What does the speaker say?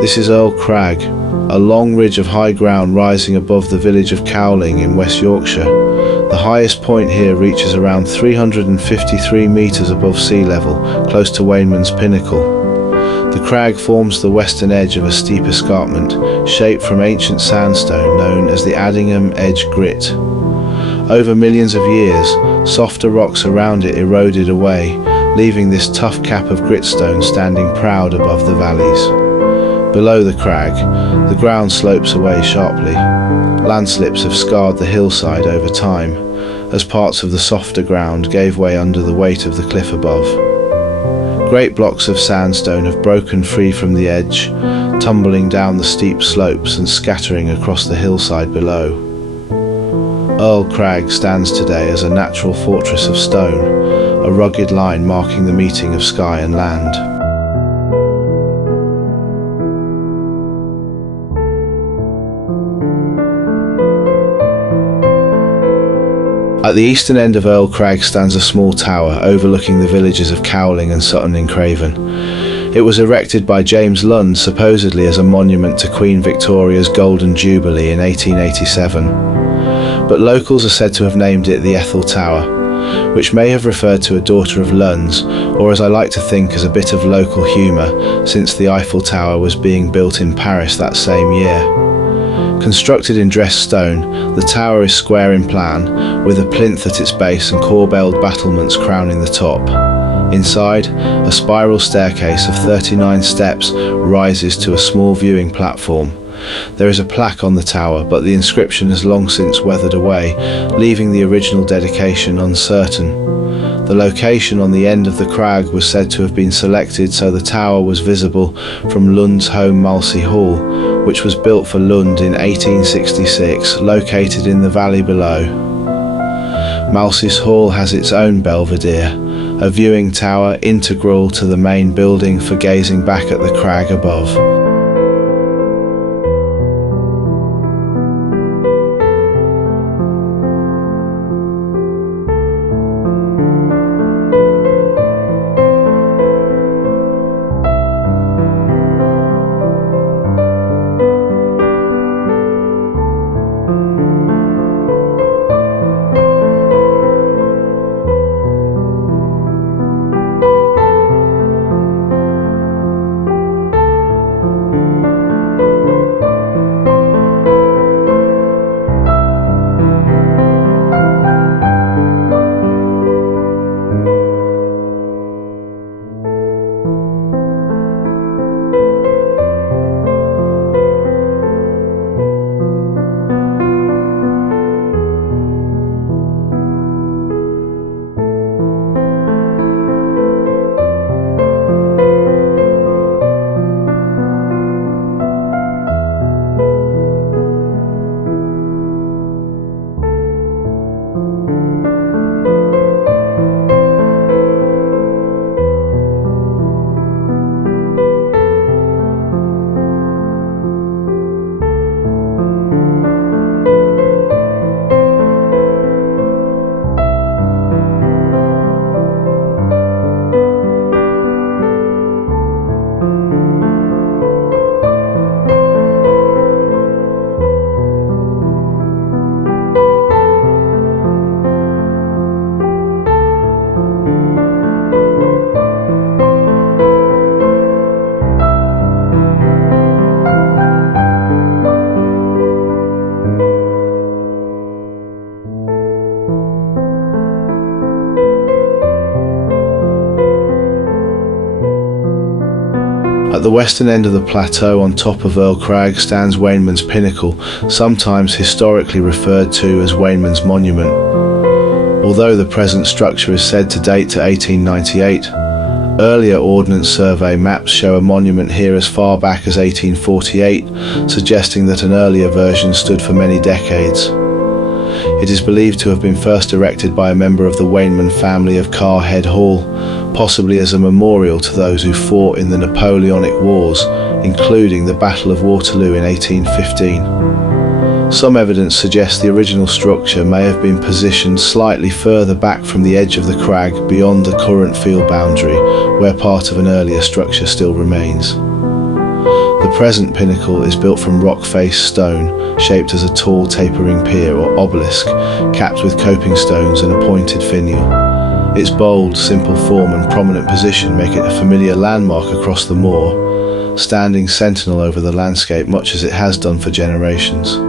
This is Earl Crag, a long ridge of high ground rising above the village of Cowling in West Yorkshire. The highest point here reaches around 353 metres above sea level, close to Wayneman's Pinnacle. The crag forms the western edge of a steep escarpment, shaped from ancient sandstone known as the Addingham Edge Grit. Over millions of years, softer rocks around it eroded away, leaving this tough cap of gritstone standing proud above the valleys. Below the crag, the ground slopes away sharply. Landslips have scarred the hillside over time, as parts of the softer ground gave way under the weight of the cliff above. Great blocks of sandstone have broken free from the edge, tumbling down the steep slopes and scattering across the hillside below. Earl Crag stands today as a natural fortress of stone, a rugged line marking the meeting of sky and land. At the eastern end of Earl Crag stands a small tower overlooking the villages of Cowling and Sutton-in-Craven. It was erected by James Lund supposedly as a monument to Queen Victoria's Golden Jubilee in 1887. But locals are said to have named it the Ethel Tower, which may have referred to a daughter of Lund's, or as I like to think as a bit of local humour, since the Eiffel Tower was being built in Paris that same year. Constructed in dressed stone, the tower is square in plan, with a plinth at its base and corbelled battlements crowning the top. Inside, a spiral staircase of 39 steps rises to a small viewing platform. There is a plaque on the tower, but the inscription has long since weathered away, leaving the original dedication uncertain. The location on the end of the crag was said to have been selected so the tower was visible from Lund's home Malsey Hall, which was built for Lund in 1866, located in the valley below. Malsey's Hall has its own belvedere, a viewing tower integral to the main building for gazing back at the crag above. At the western end of the plateau on top of Earl Crag stands Wayneman's Pinnacle, sometimes historically referred to as Wayneman's Monument. Although the present structure is said to date to 1898, earlier Ordnance Survey maps show a monument here as far back as 1848, suggesting that an earlier version stood for many decades. It is believed to have been first erected by a member of the Wayneman family of Carhead Hall, possibly as a memorial to those who fought in the Napoleonic Wars, including the Battle of Waterloo in 1815. Some evidence suggests the original structure may have been positioned slightly further back from the edge of the crag beyond the current field boundary, where part of an earlier structure still remains. The present pinnacle is built from rock-faced stone, shaped as a tall tapering pier or obelisk, capped with coping stones and a pointed finial. Its bold, simple form and prominent position make it a familiar landmark across the moor, standing sentinel over the landscape much as it has done for generations.